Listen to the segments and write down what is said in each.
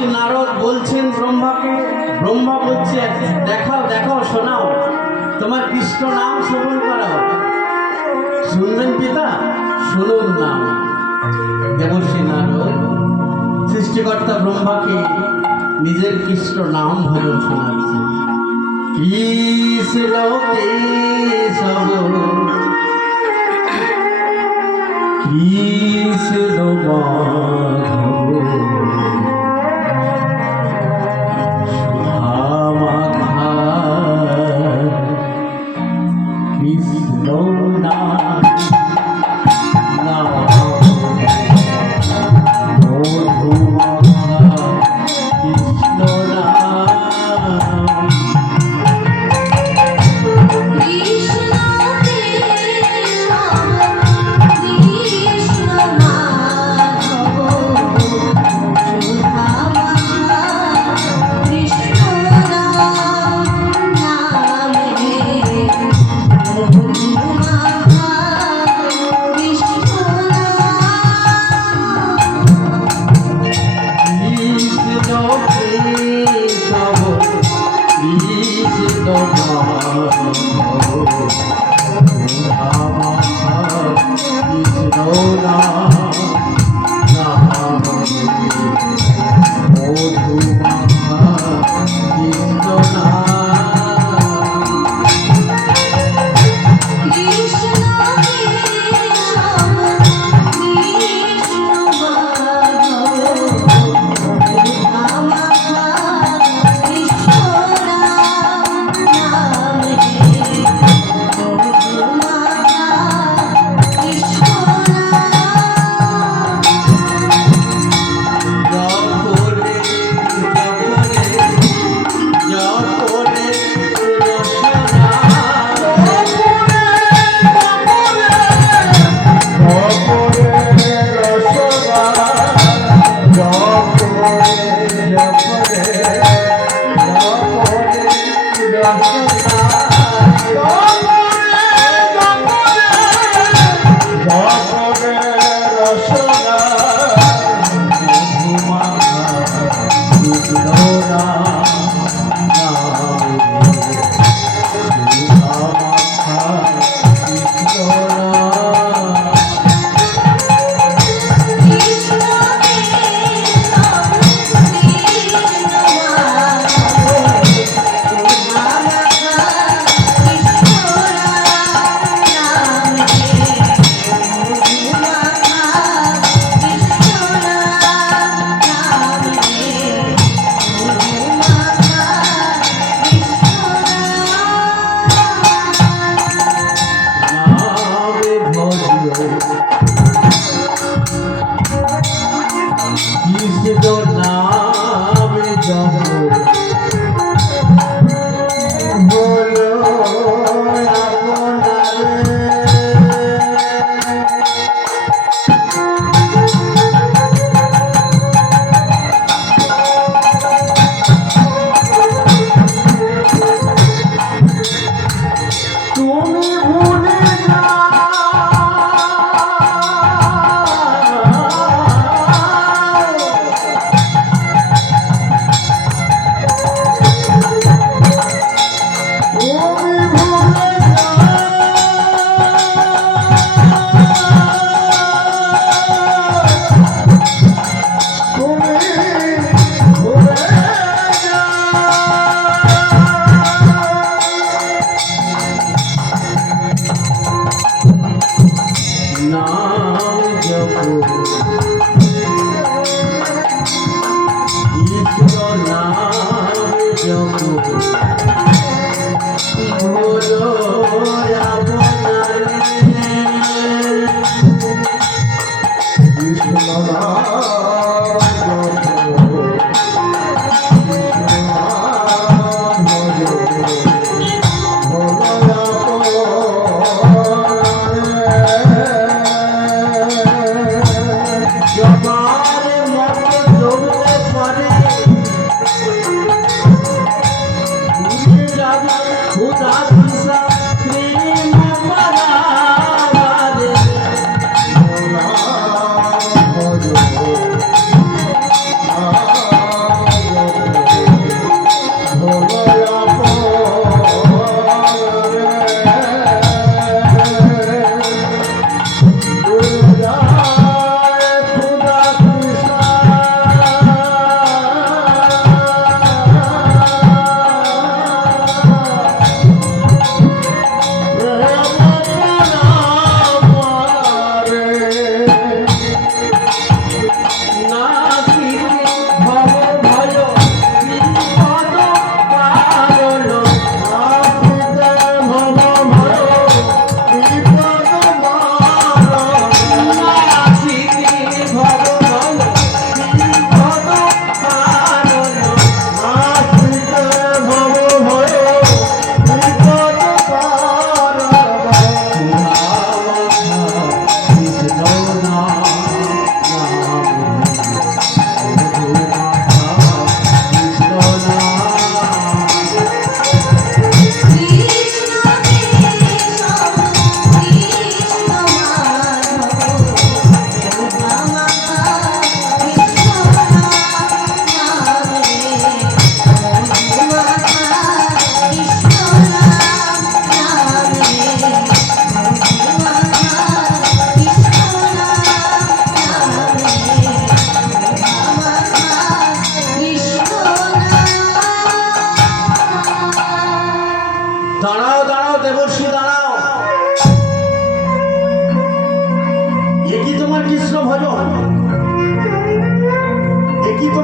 দেবর্ষি নারদ বলছেন ব্রহ্মাকে, ব্রহ্মা বলছে দেখাও দেখাও শোনাও, তোমার কৃষ্ণ নাম শ্রবণ করাও। শুনবেন পিতা? শুনুন নাম। দেবর্ষি নারদ সৃষ্টিকর্তা ব্রহ্মাকে নিজের কৃষ্ণ নাম ভজন শোনাচ্ছে। কৃষ্ণ কেশব কৃষ্ণ মাধব সুধামাখা কৃষ্ণ নাম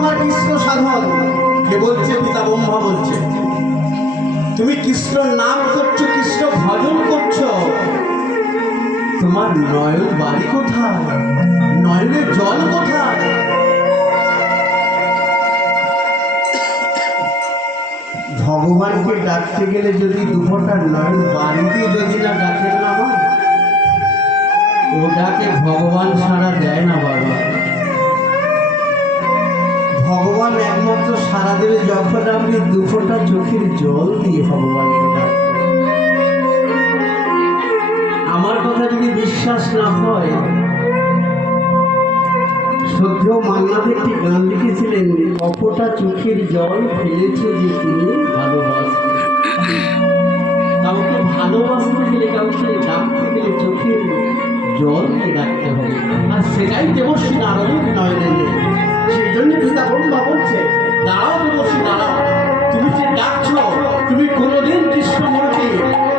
তোমার কৃষ্ণ সাধন? কে বলছে? পিতা ব্রহ্মা বলছে। তুমি কৃষ্ণ নাম করছো, কৃষ্ণ ভজন করছো, তোমার নয়ন বাড়ি কোথায়? নয়নের জল কোথায়? ভগবানকে ডাকতে গেলে যদি দুফোঁটা নয়ন বাড়িতে যদি না ডাকেন না মা, ও ডাকে ভগবান সাড়া দেয় না বাবা। ভগবান একমাত্র সাড়া দেবে যখন আপনি দুফোঁটা চোখের জল দিয়ে ভগবানকে ডাকবেন। আমার কথা যদি বিশ্বাস না হয়, শ্রদ্ধেয় মান্নাথ একটি গান লিখেছিলেন, অপটা চোখের জল ফেলেছে যে তিনি ভালোবাসতে। কাউকে ভালোবাসতে গেলে, কাউকে ডাকতে গেলে চোখের জল দিয়ে ডাকতে হবে, আর সেটাই দেবশ্রী নারদের নয়নে নেই। সেই জন্য পিতা ব্রহ্মা বলছে, দাঁড়াও দেবশ্রী দাঁড়াও, তুমি যে ডাকছো, তুমি কোনোদিন কৃষ্ণমূর্তি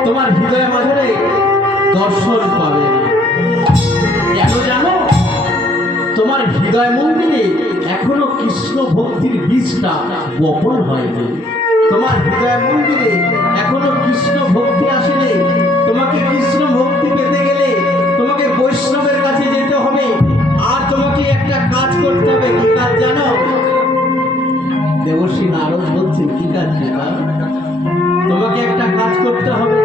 তোমার হৃদয় মাঝারে দর্শন পাবে না। কেন জানো? তোমার হৃদয় মন্দিরে এখনো কৃষ্ণ ভক্তির বীজটা বপন হয়নি। তোমার হৃদয় মন্দিরে এখনো কৃষ্ণ ভক্তি আসেনি। তোমাকে কৃষ্ণ ভক্তি পেতে গেলে তোমাকে বৈষ্ণবের কাছে যেতে হবে, আর তোমাকে একটা কাজ করতে হবে। কি কাজ জানো? দেবশ্রী নারদ বলছে, কি কাজ? তোমাকে একটা কাজ করতে হবে,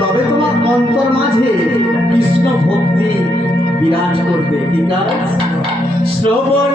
তবে তোমার অন্তর মাঝে কৃষ্ণ ভক্তি বিরাজ করবে। কি কাজ? শ্রবণ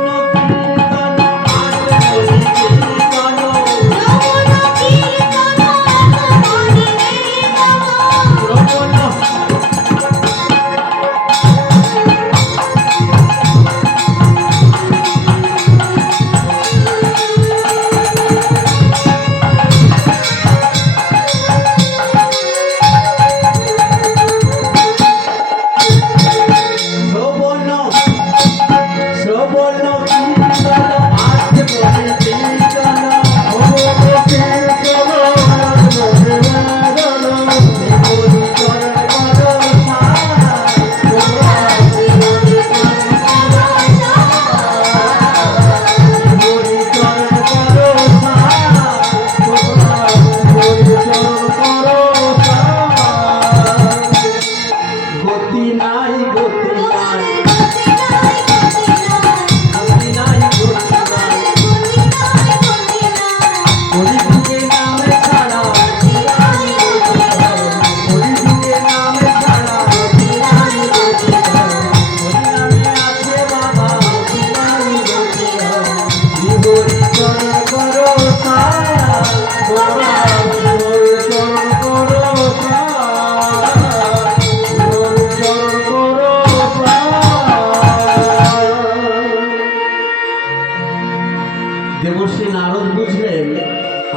দেবশ্রী নারদ বুঝলেন,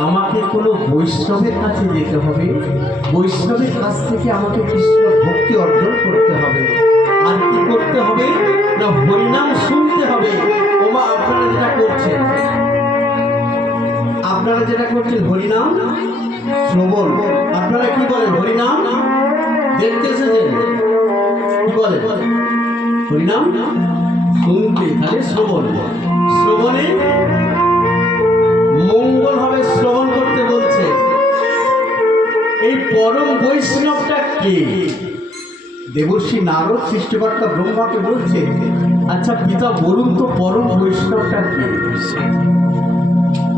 আমাকে কোনো বৈষ্ণবের কাছে যেতে হবে, বৈষ্ণবের কাছ থেকে আমাকে কৃষ্ণ ভক্তি অর্জন করতে হবে। আর কি করতে হবে না, হরিনাম শুনতে হবে। ওমা, আপনারা যেটা করছেন, হরিনাম শ্রবণ, আপনারা কি বলেন? হরিনাম দেখতে এসেছেন, কি বলেন? হরিনাম শুনতে, তাহলে শ্রবণ। শ্রবণে মঙ্গল হবে, শ্রবণ করতে বলছে। এই পরম বৈষ্ণবটা কে? দেবশ্রী নারদ সৃষ্টিকর্তা ব্রহ্মাকে বলছে, আচ্ছা পিতা বলুন তো, পরম বৈষ্ণবটা কে?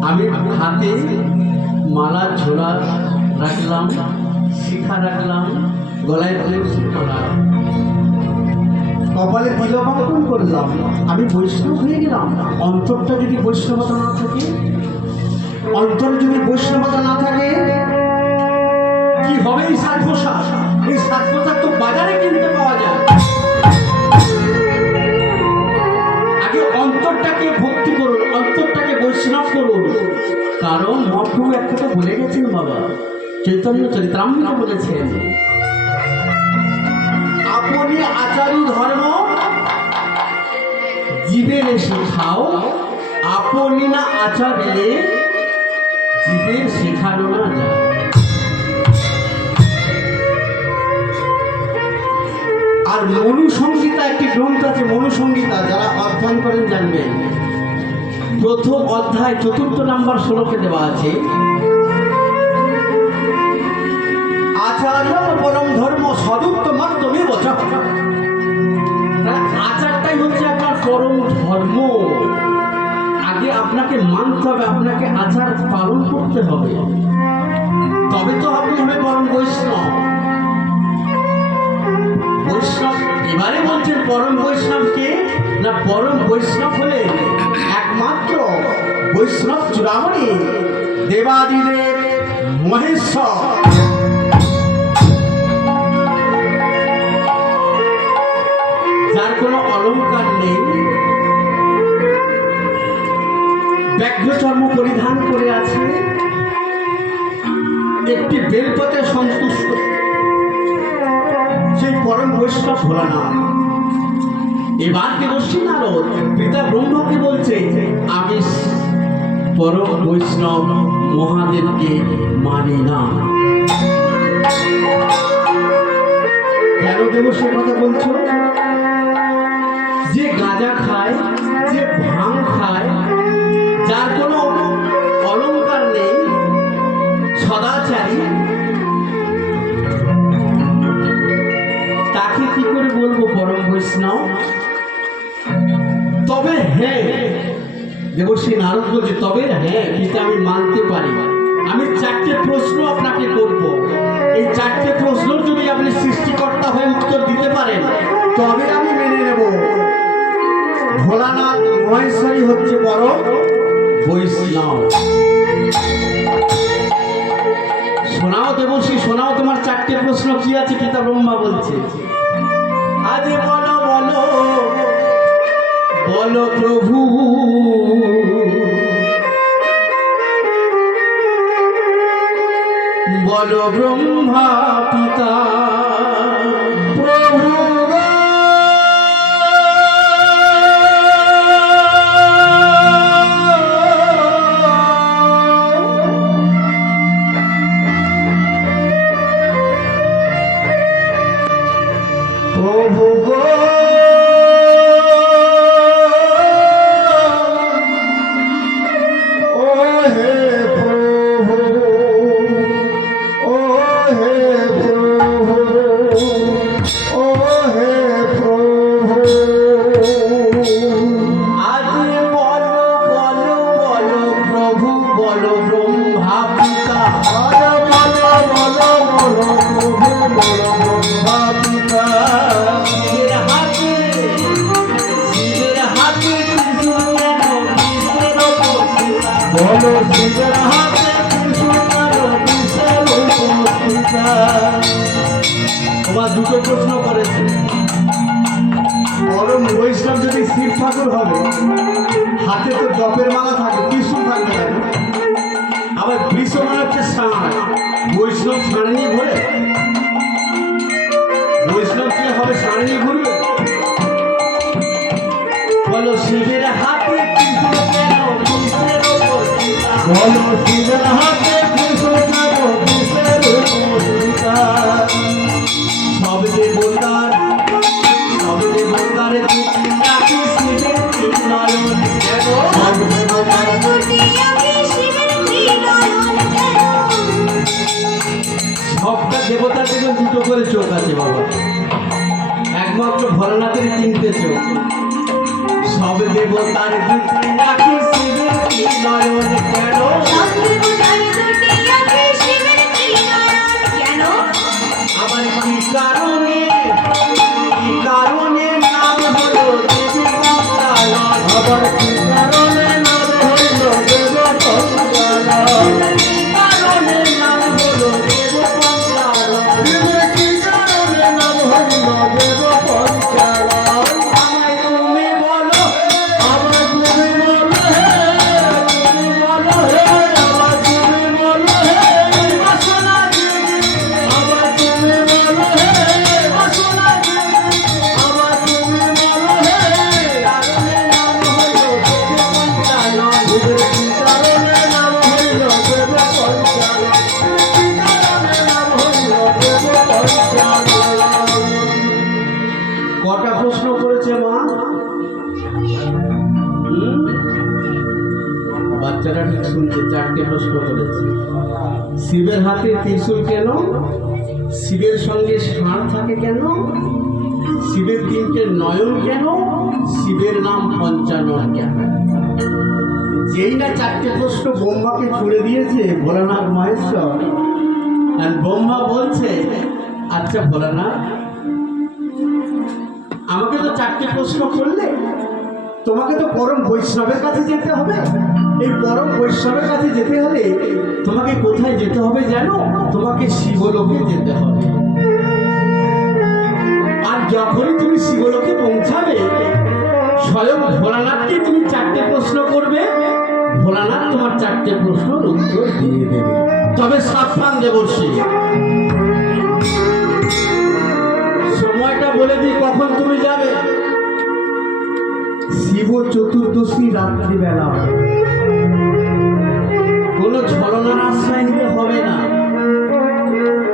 আমি হাতে মালা ঝোলা রাখলাম, শিখা রাখলাম, গলায় তুলসী মালা, কপালে তিলকঙ্কন করলাম, আমি বৈষ্ণব হয়ে গেলাম। অন্তরটা যদি বৈষ্ণবতা না থাকে, অন্তরে যদি বৈষ্ণবতা না থাকে, কি হবে? এই সাজ পোশাক, এই সাজ পোশাক তো বাজারে কিনতে পাওয়া যায়। আগে অন্তরটাকে ভক্তি করুন, অন্তরটাকে বৈষ্ণব করুন। কারণ মহাপ্রভু এক কথা বলে গেছেন বাবা, চৈতন্য চরিতামৃতে বলেছেন, আপনি আচারু ধর্ম জীবের শেখাও, আপনি না আচারলে জীবের শেখানো না যায়। আর মনুসংহিতা একটি গ্রন্থ আছে, মনুসংহিতা, যারা অধ্যয়ন করেন জানবেন। প্রথম অধ্যায় 4 নম্বর শ্লোকে দেওয়া আছে, আচার্য পরম ধর্ম সদুত্তমাত্মে বচা। আচারটাই হচ্ছে আপনার পরম ধর্ম। আগে আপনাকে মানতে হবে, আপনাকে আচার পালন করতে হবে, তবে তো আপনি হবে পরম বৈষ্ণব। বৈষ্ণব এবারে বলছেন পরম বৈষ্ণব কে না, পরম বৈষ্ণব হলে একমাত্র বৈষ্ণব চূড়ামণি দেবাদিদেব মহেশ্বর। যার কোনো অলঙ্কার নেই, ব্যাঘ্র চর্ম পরিধান করে আছে, একটি বেলপথে সন্তুষ্ট, সেই পরম বৈষ্ণব ভোলানাথ। এবার দেবশ্রী নারদ পিতা ব্রহ্মাকে বলছে, আমি পরম বৈষ্ণব মহাদেবকে মানি না। কেন দেবশ্রী কথা বলছো? যে গাঁজা খায়, যে ভাঙ খায়, যার কোনো অলঙ্কার নেই, সদাচারী, তাকে কি করে বলবো পরম বৈষ্ণব? তবে হ্যাঁ, দেবশ্রী নারদ বলছে, তবে হ্যাঁ কিন্তু আমি মানতে পারি। আমি 4টে প্রশ্ন আপনাকে করব, এই 4টে প্রশ্ন যদি আপনি সৃষ্টিকর্তা হয়ে উত্তর দিতে পারেন তবে আমি মেনে নেব ভোলানাথ মহেশ্বরী হচ্ছে পরম বৈষ্ণব। শোনাও দেবশ্রী, শোনাও তোমার 4টে প্রশ্ন কি আছে। পিতা ব্রহ্মা বলছে, আরে বলো বলো বলো প্রভু, বলো ব্রহ্মা পিতা প্রভু। প্রভু গো ও হে প্রভু, ও হে প্রভু, ও হে প্রভু, আজ বলো বলো বলো প্রভু, বলো ব্রহ্মা পিতা, বলো বলো বলো বলো প্রভু, বলো ব্রহ্মা পিতা। বলো শিবের হাতে তোমার 2টো প্রশ্ন করেছে। পরম বৈষ্ণব যদি শিব ঠাকুর হবে, হাতে তো জপের মালা থাকে, ত্রিশূল থাকবে না। আবার বৃষ মানে হচ্ছে ষাঁড়, বৈষ্ণব ষাঁড় নিয়ে ঘুরে, বৈষ্ণব কি হবে ষাঁড় নিয়ে ঘুরবে? বলো শিবের হাতে ত্রিশূল কেন, বৃষের উপর সীতা। বলো শিবের হাতে ত্রিশূল কেন, বৃষের উপর সীতা। সব দেবতার রাখি শিবের ত্রিনয়ন কেন, সব দেবতার সবটা দেবতার থেকে 2টো করে চোখ আছে বাবা, একমাত্র ভোলানাথের 3টে চোখ। সব দেবতার রাখি শিবের ত্রিনয়ন কেন, বাচ্চারা ঠিক শুনছে, চারটে প্রশ্ন করেছে। শিবের হাতে ত্রিশূল কেন? শিবের সঙ্গে ষাঁড় থাকে কেন? শিবের তিনটে নয়ন কেন? শিবের নাম পঞ্চানন কেন? যেই না চারটে প্রশ্ন ব্রহ্মাকে ছুড়ে দিয়েছে ভোলানাথ মহেশ্বর, আর ব্রহ্মা বলছে, আচ্ছা ভোলানাথ, আমাকে তো চারটে প্রশ্ন করলে, তোমাকে তো পরম বৈষ্ণবের কাছে যেতে হবে। এই পরম বৈষ্ণবের কাছে যেতে হলে তোমাকে কোথায় যেতে হবে জানো? তোমাকে শিবলোকে যেতে হবে। আর যখনই তুমি শিবলোকে পৌঁছাবে, স্বয়ং ভোলানাথকে তুমি চারটে প্রশ্ন করবে, ভোলানাথ তোমার চারটে প্রশ্নের উত্তর দিয়ে দেবে। তবে সাবধান দেবর্ষি, সময়টা বলে দিই কখন তুমি যাবে। শিব চতুর্দশী রাত্রিবেলা। কোনো ছলনার আশ্রয় নিতে হবে না,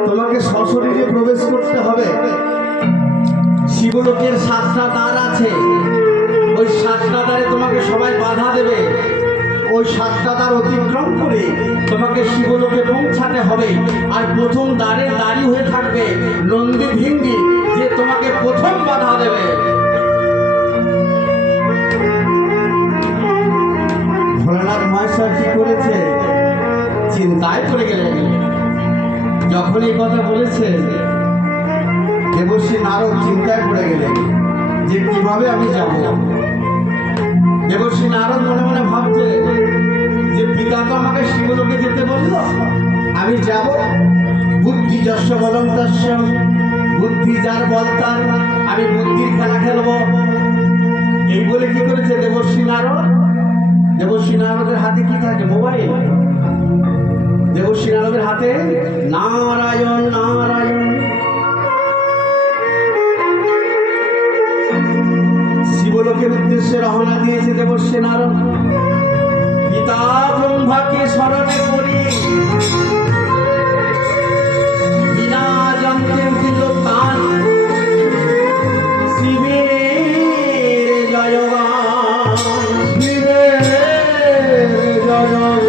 তোমাকে সশরীরে প্রবেশ করতে হবে। শিবলোকের 7টা দ্বার আছে, ওই 7টা দ্বারে তোমাকে সবাই বাধা দেবে। ওই 7টা দ্বার অতিক্রম করে তোমাকে শিবলোকে পৌঁছাতে হবে। আর প্রথম দ্বারে দাঁড়ি হয়ে থাকবে নন্দী ভিঙ্গি, যে তোমাকে প্রথম বাধা দেবে। ভোলানাথ মহেশ্বর কি করেছে? চিন্তায় পড়ে গেলেন। যখন এই কথা বলেছে, দেবর্ষি নারদ চিন্তায় পড়ে গেলেন যে কিভাবে আমি যাব। দেবর্ষি নারদ মনে মনে ভাবছে যে পিতা তো আমাকে শিবলোকে যেতে বলল, আমি যাব। বুদ্ধি যস্য বলং তস্য, বুদ্ধি যার বল তার, আমি বুদ্ধির খেলা খেলবো। এই বলে কি করেছে দেবর্ষি নারদ? দেবর্ষি নারদের হাতে কি থাকে? মোবাইল। দেবর্ষি নারদের হাতে নারায়ণ নারায়ণ। শিবলোকের উদ্দেশ্যে রওনা দিয়েছে দেবর্ষি নারদ। পিতা ব্রহ্মাকে স্মরণে করি, বিনা যন্ত্রের দিল গান, শিবের জয়গান, শিবের জয়গান।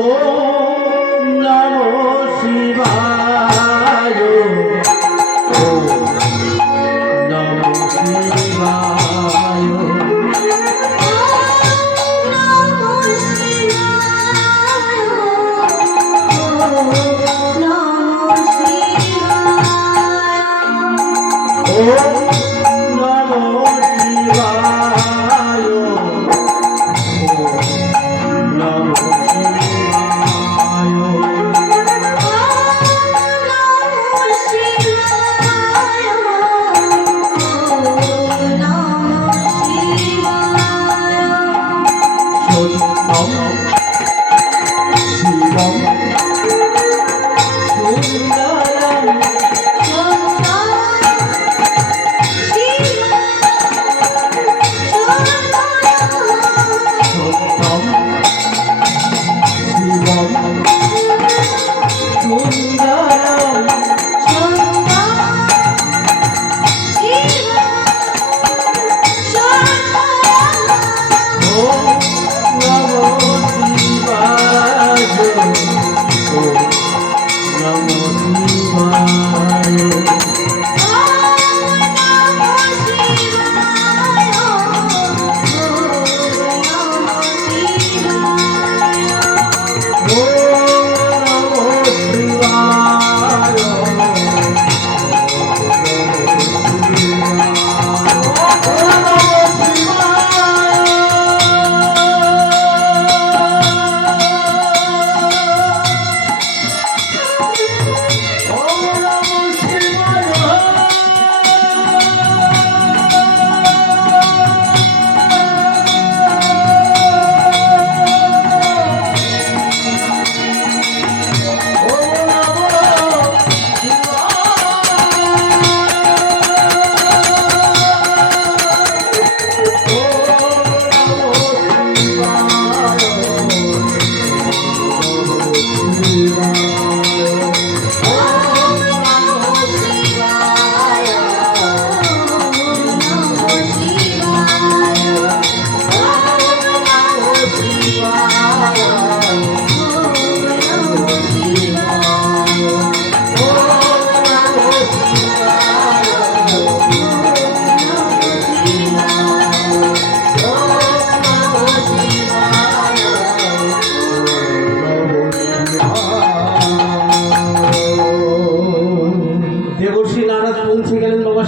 ওম নমঃ শিবায়, ওম নমঃ শিবায়।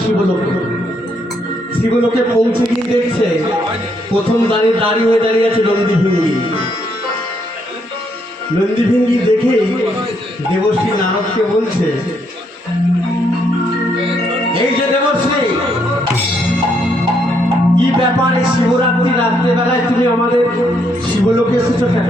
শিবলোকে। শিবলোকে পৌঁছে গিয়ে দেখছে প্রথম দাঁড়িয়ে হয়ে দাঁড়িয়ে আছে নন্দী ভিঙ্গি। নন্দী ভিঙ্গি দেখেই দেবশ্রী নারদকে বলছে, এই যে দেবশ্রী, কি ব্যাপারে শিবরাত্রি রাত্রেবেলায় তুমি আমাদের শিবলোকে এসেছো কেন?